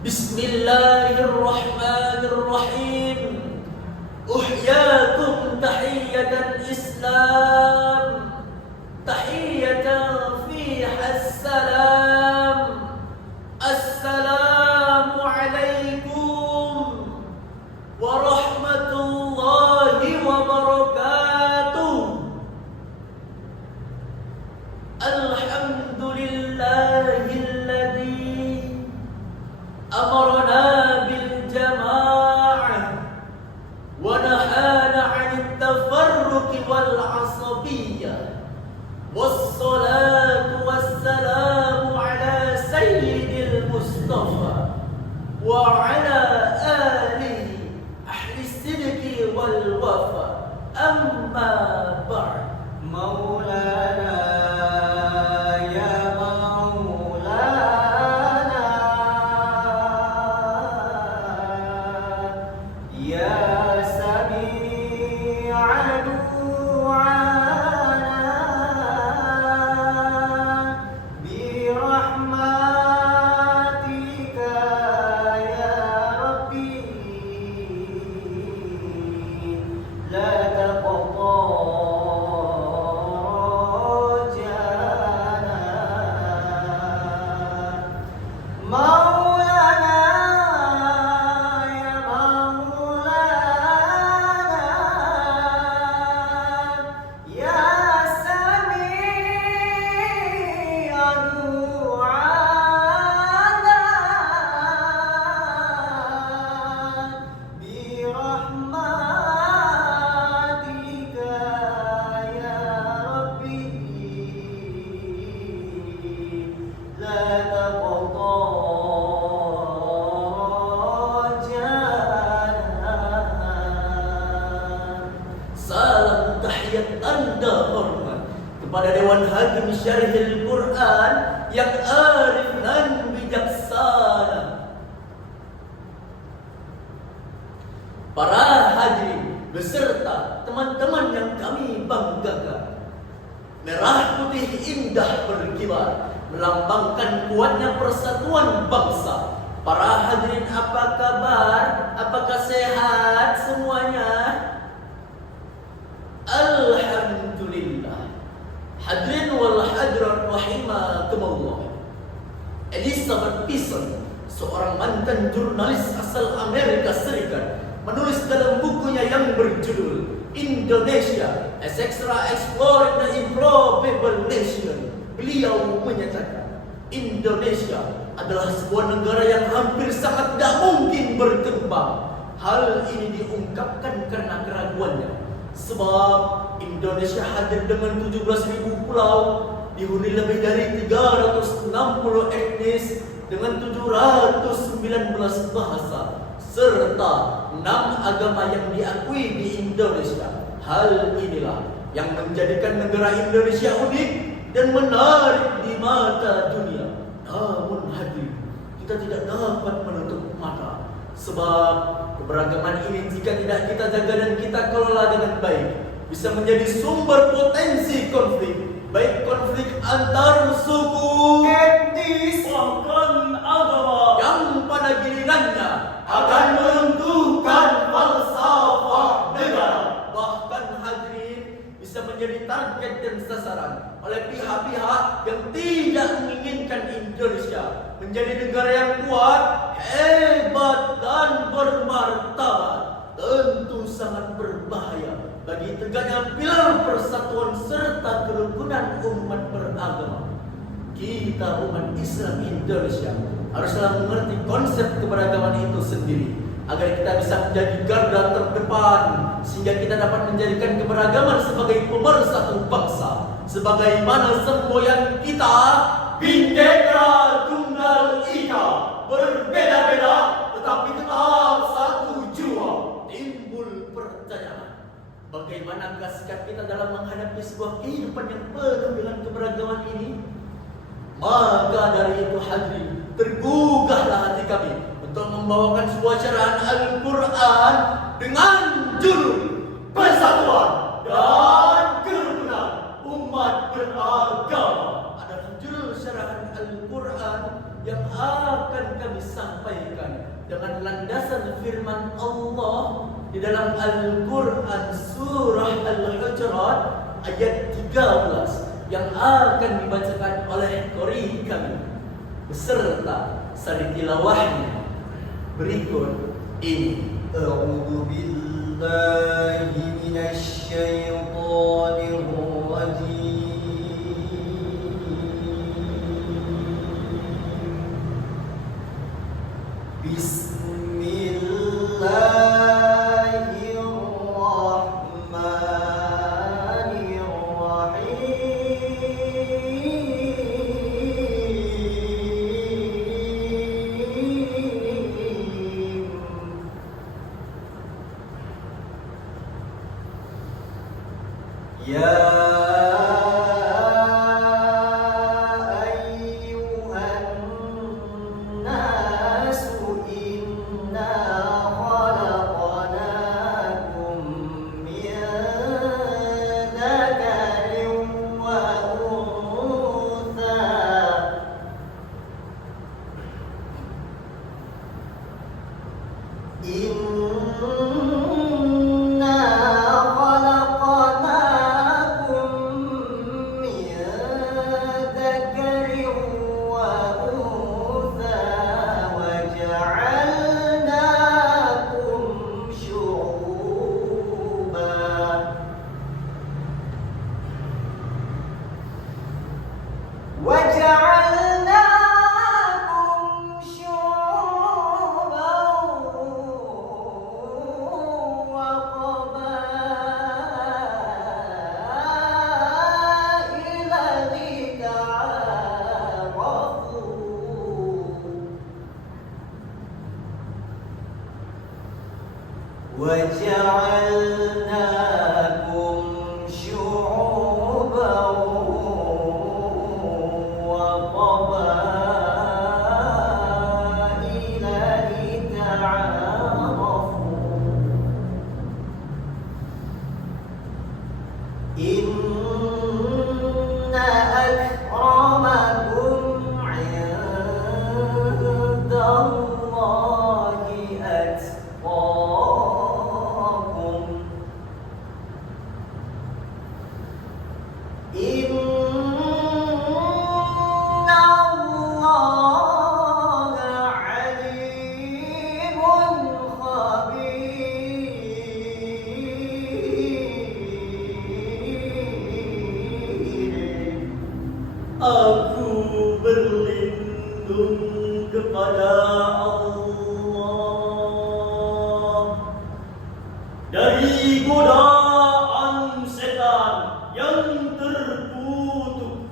Bismillahirrahmanirrahim. Uhyakum tahiyyatan Islam, tahiyyatan fiha assalam. Assalamu alaikum warahmatullahi wabarakatuh. Alhamdulillahilladzi amarna bil jama'ah wa nahana 'anit tafarruqi wal 'asabiyyah. Wassalatu wassalamu ala sayyidil Mustafa wa ala alihi ahli sidqi wal wafa. Amma ba'd. Maulana ya Maulana ya sami'a du'ana bi rahmatika ya Rabbi la taqta kepada Dewan Hakim Syarihil Quran yang arif dan bijaksana. Para hadirin beserta teman-teman yang kami banggakan, merah putih indah berkibar melambangkan kuatnya persatuan bangsa. Para hadirin, apa kabar? Apakah sehat semuanya? Alhamdulillah. Hadirin wal hadirat rahimakumullah. Elizabeth Bison, seorang mantan jurnalis asal Amerika Serikat, menulis dalam bukunya yang berjudul Indonesia as Extra Exploring the Improbable Nation. Beliau menyatakan Indonesia adalah sebuah negara yang hampir sangat tidak mungkin berkembang. Hal ini diungkapkan karena keraguannya, sebab Indonesia hadir dengan 17.000 pulau, dihuni lebih dari 360 etnis dengan 719 bahasa serta 6 agama yang diakui di Indonesia. Hal inilah yang menjadikan negara Indonesia unik dan menarik di mata dunia. Namun hadirin, kita tidak dapat menutup mata, sebab keberagaman ini jika tidak kita jaga dan kita kelola dengan baik, bisa menjadi sumber potensi konflik, baik konflik antar suku, etnis, bahkan agama, yang pada gilirannya akan menentukan falsafah negara. Bahkan hadirin, bisa menjadi target dan sasaran oleh pihak-pihak yang tidak menginginkan Indonesia menjadi negara yang kuat, hebat, dan bermartabat. Tentu sangat berbahaya bagi tegaknya pilar persatuan serta kerukunan umat beragama. Kita umat Islam Indonesia haruslah mengerti konsep keberagaman itu sendiri, agar kita bisa menjadi garda terdepan, sehingga kita dapat menjadikan keberagaman sebagai pemersatu bangsa. Sebagaimana semboyan kita, Bhinneka Tunggal Ika, berbeda-beda tetapi tetap satu jua. Timbul pertanyaan, bagaimanakah sikap kita dalam menghadapi sebuah kehidupan yang penuh dengan keberagaman ini? Maka dari itu hadirin, tergugahlah hati kami untuk membawakan sebuah carahan Al-Quran dengan judul Persatuan dan Kerukunan Umat Beragama. Adalah judul carahan Al-Quran yang akan kami sampaikan dengan landasan firman Allah di dalam Al-Quran surah Al-Hujurat ayat 13 yang akan dibacakan oleh qori kami beserta sari tilawahnya berikut ini. A'udzu billahi minasy syaithanir rajim. وَجَعَلْنَاكُمْ شُعُوبًا وَقَبَائِلَ لِتَعَارَفُوا إِنَّ أَكْرَمَكُمْ عِندَ اللَّهِ أَتْقَاكُمْ إِنَّ اللَّهَ عَلِيمٌ خَبِيرٌ. Aku berlindung kepada Allah dari godaan setan yang terkutuk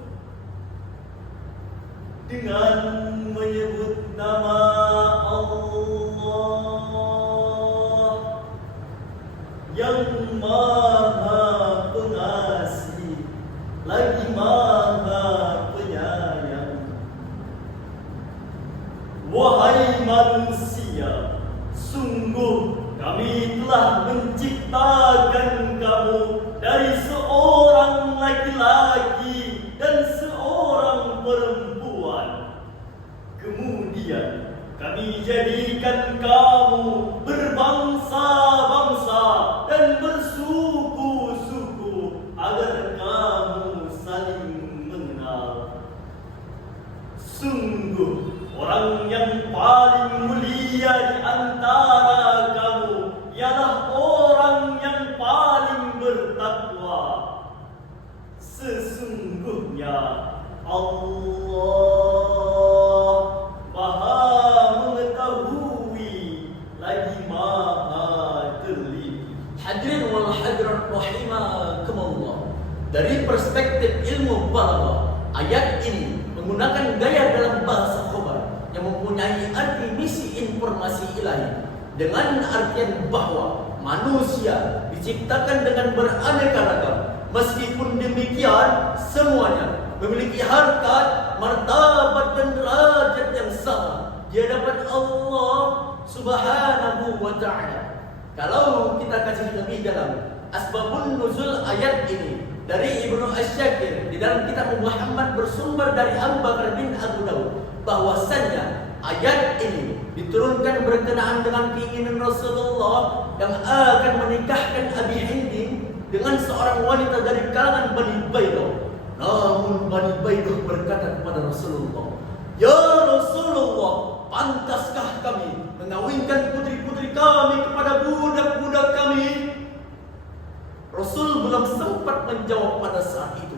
dengan menyebut nama Allah yang Maha Pengasih lagi Maha Penyayang. Wahai manusia, sungguh kami telah menciptakan kamu dari seorang laki-laki dan seorang perempuan. Kemudian kami jadikan kamu berbangsa-bangsa dan bersuku-suku agar kamu saling mengenal. Sungguh orang yang paling mulia di antara kamu ialah orang yang paling bertakwa. Sesungguhnya Allah Maha mengetahui lagi Maha teliti. Hadirin wal hadirat rahimakumullah. Dari perspektif ilmu balaghah, ayat ini menggunakan gaya dalam bahasa khabar yang mempunyai arti misi informasi ilahi dengan artian bahwa manusia diciptakan dengan beraneka ragam. Meskipun demikian, semuanya memiliki harkat, martabat dan derajat yang sama di hadapan Allah Subhanahu wa ta'ala. Kalau kita kaji lebih dalam asbabun nuzul ayat ini dari Ibnu Asy-Syakir di dalam kitab Muhammad bersumber dari Abu Bakar bin Abu Dawud bahwasannya ayat ini diturunkan berkenaan dengan keinginan Rasulullah yang akan menikahkan Abi Hindin dengan seorang wanita dari kalangan Bani Baidah. Namun Bani Baidah berkata kepada Rasulullah, "Ya Rasulullah, pantaskah kami mengawinkan putri-putri kami kepada budak-budak kami?" Rasul belum sempat menjawab pada saat itu.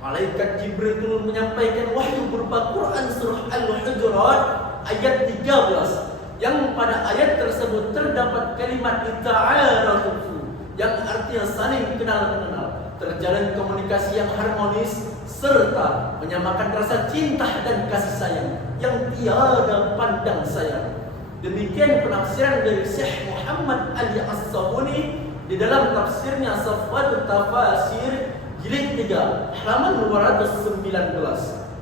Malaikat Jibril menyampaikan wahyu berupa Quran surah Al-Hujurat ayat 13, yang pada ayat tersebut terdapat kalimat ta'arafu, yang artinya saling kenal mengenal, terjalin komunikasi yang harmonis serta menyamakan rasa cinta dan kasih sayang yang tiada pandang sayang. Demikian penafsiran dari Syekh Muhammad Ali As-Sabuni di dalam tafsirnya Safwatul Tafasir jilid 3 halaman 219.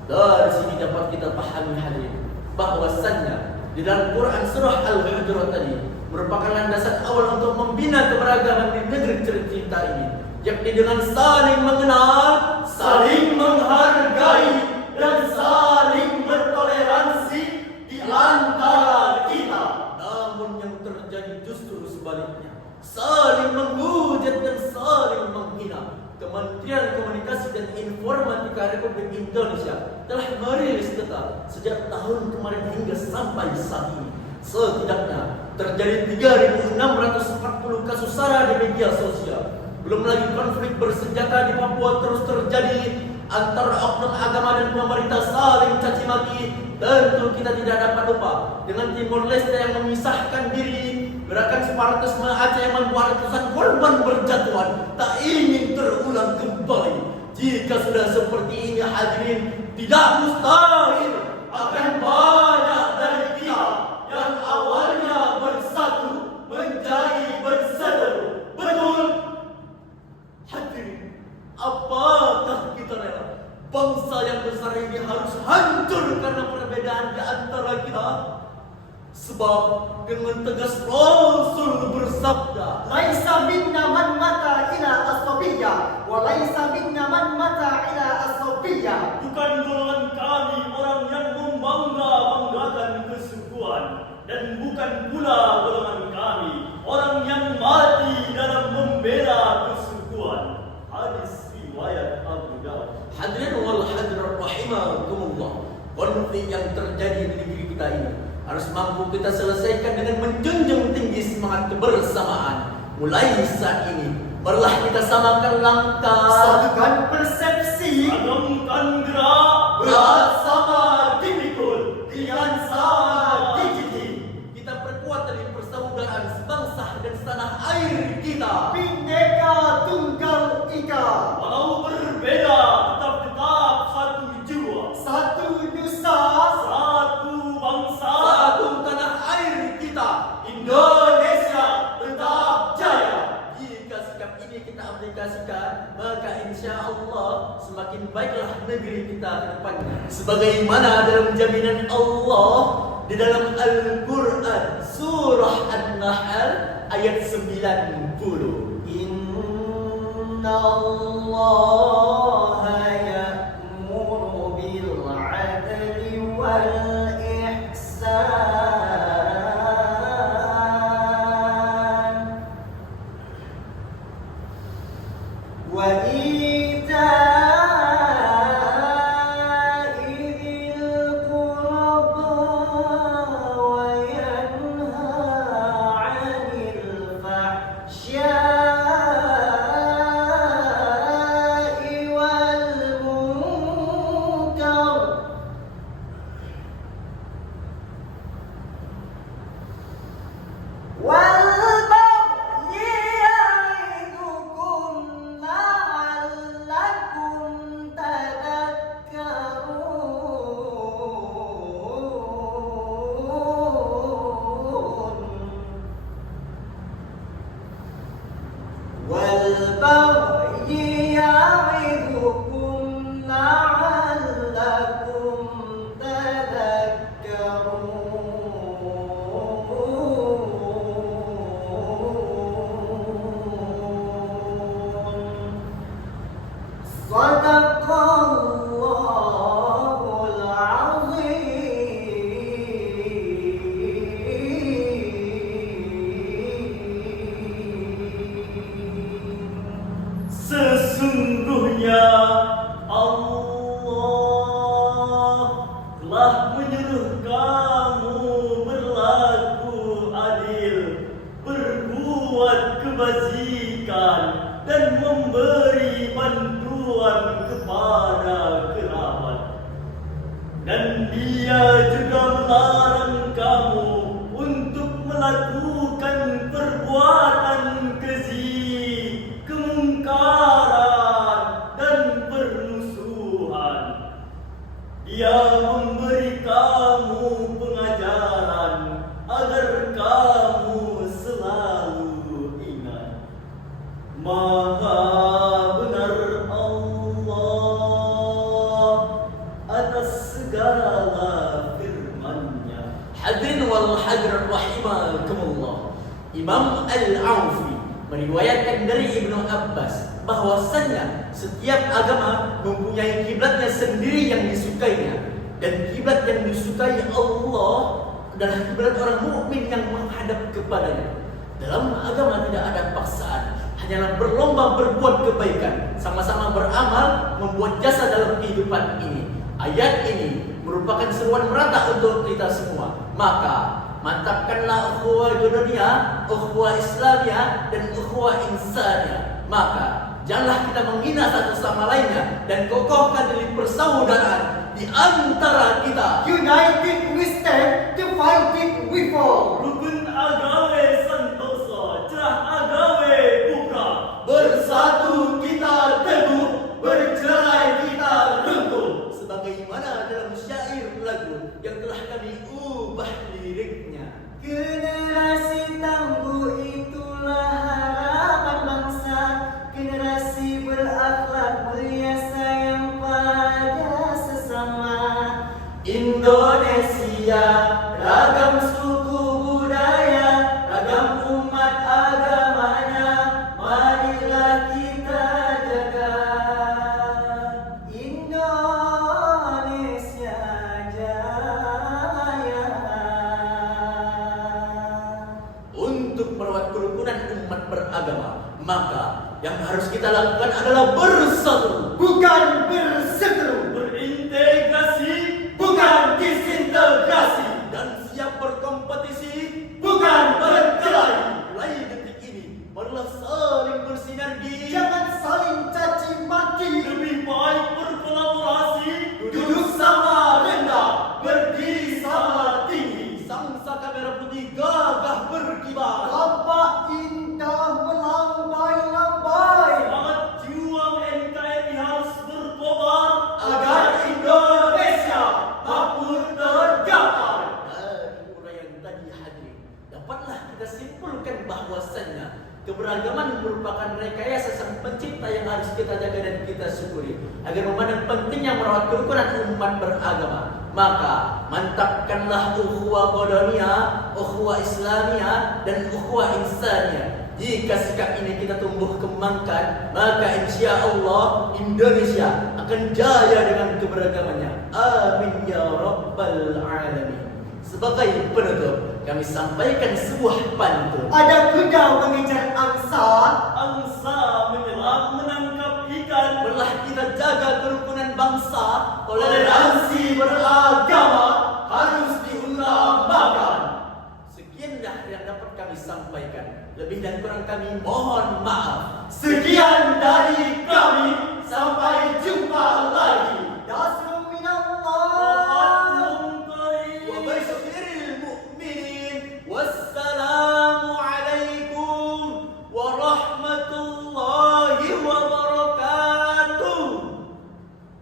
Dari sini dapat kita pahami hadirin bahwasannya di dalam Quran surah Al-Hujurat tadi merupakan landasan awal untuk membina keberagaman di negeri tercinta ini, yakni dengan saling mengenal, saling menghargai, dan saling bertoleransi di antara kita. Namun yang terjadi justru sebaliknya, saling menghujat dan saling menghina. Kementerian Komunikasi dan Informatika Republik Indonesia telah merilis data sejak tahun kemarin hingga sampai saat ini. Setidaknya terjadi 3.640 kasus SARA di media sosial. Belum lagi konflik bersenjata di Papua terus terjadi antara oknum agama dan pemerintah saling caci maki. Tentu kita tidak dapat lupa dengan Timor Leste yang memisahkan diri, gerakan separatisme Aceh yang membuat ratusan korban berjatuhan tak ingin terulang kembali. Jika sudah seperti ini hadirin, tidak mustahil akan banyak dari kita yang awalnya bersatu menjadi berseteru. Betul? Hadirin, apakah kita rela bangsa yang besar ini harus hancur karena perbedaan di antara kita? Sebab dengan tegas Rasul bersabda, "Laisa minna man mata ila as-sabiyyah wa laisa minna man mata ila as-sabiyyah." Bukan golongan kami orang yang membangga-banggakan kesukuan, dan bukan pula golongan kami orang yang mati dalam membela kesukuan. Hadis riwayat Abu Dawud. hadirin wal hadirat rahimakumullah, konflik yang terjadi di negeri kita ini harus mampu kita selesaikan dengan menjunjung tinggi semangat kebersamaan. Mulai saat ini, marilah kita samakan langkah, Satukan persepsi, Agungkan gerak, berat sama dipikul, kian sama digigit. Kita perkuat dari persaudaraan sebangsa dan setanah air kita. Bhinneka Tunggal Ika, walau berbeda tetap satu jiwa, satu nusa, satu bangsa, Satu tanah air kita, Indonesia tetap jaya. Jika sikap ini kita aplikasikan, maka insya Allah semakin baiklah negeri kita ke depannya. Sebagaimana dalam jaminan Allah di dalam Al-Quran surah An-Nahl ayat 90. Inna Allah ya'muru bil 'adli wal ihsan wa ita'i dzil qurba wa yanha 'anil fahsya'i Hadirin wal hadirat rahimakumullah. Imam Al-Aufi meriwayatkan dari Ibnu Abbas bahwasannya setiap agama mempunyai kiblatnya sendiri yang disukainya, dan kiblat yang disukai Allah adalah kiblat orang mukmin yang menghadap kepadanya. Dalam agama tidak ada paksaan, hanyalah berlomba berbuat kebaikan, sama-sama beramal, membuat jasa dalam kehidupan ini. Ayat ini merupakan seruan merata untuk kita semua. Maka mantapkanlah ukhuwah dunia, ukhuwah Islamiyah, dan ukhuwah insaniyah. Maka janganlah kita menghina satu sama lainnya, dan kokohkan tali persaudaraan di antara kita. United we stand, divided we fall. Rukun agawe santosa, cerah agawe buka. Bersatu kita teguh, bercerai kita runtuh. Sebagaimana dalam syair lagu yang telah kami ubah liriknya. Generasi tangguh itulah harapan bangsa, generasi berakhlak mulia sayang pada sesama. Indonesia, ragam suku budaya, ragam umat agamanya, marilah kita jaga. Indonesia jaya. Untuk merawat kerukunan umat beragama, maka yang harus kita lakukan adalah bersatu, Bukan berseteru, Berintegrasi, bukan disintegrasi, dan siap berkompetisi, bukan berkelahi. Mulai detik ini, marilah saling bersinergi, Jangan saling caci maki, lebih baik berkolaborasi. duduk sama rendah, berdiri sama tinggi. sang saka merah putih gagah berkibar. Tampak indah melambai-lambai, Semangat juang NKRI harus berkobar agar Indonesia makmur tergapai. Dari uraian tadi hadirin, dapatlah kita simpulkan bahwasannya keberagaman merupakan rekayasa sang pencipta yang harus kita jaga dan kita syukuri. Agar memandang pentingnya merawat kerukunan umat beragama, maka mantapkanlah ukhuwah qadaniyah, ukhuwah Islamiyah, dan ukhuwah insaniyah. Jika sikap ini kita tumbuh kembangkan, maka insya Allah Indonesia akan jaya dengan keberagamannya. Amin ya rabbal alamin. Sebagai penutup, kami sampaikan sebuah pantun. Ada kuda mengejar angsa, angsa menyelam menangkap ikan. Marilah kita jaga kerukunan bangsa, toleransi beragama harus diutamakan. Sekian dah yang dapat kami sampaikan. Lebih dan kurang kami mohon maaf. sekian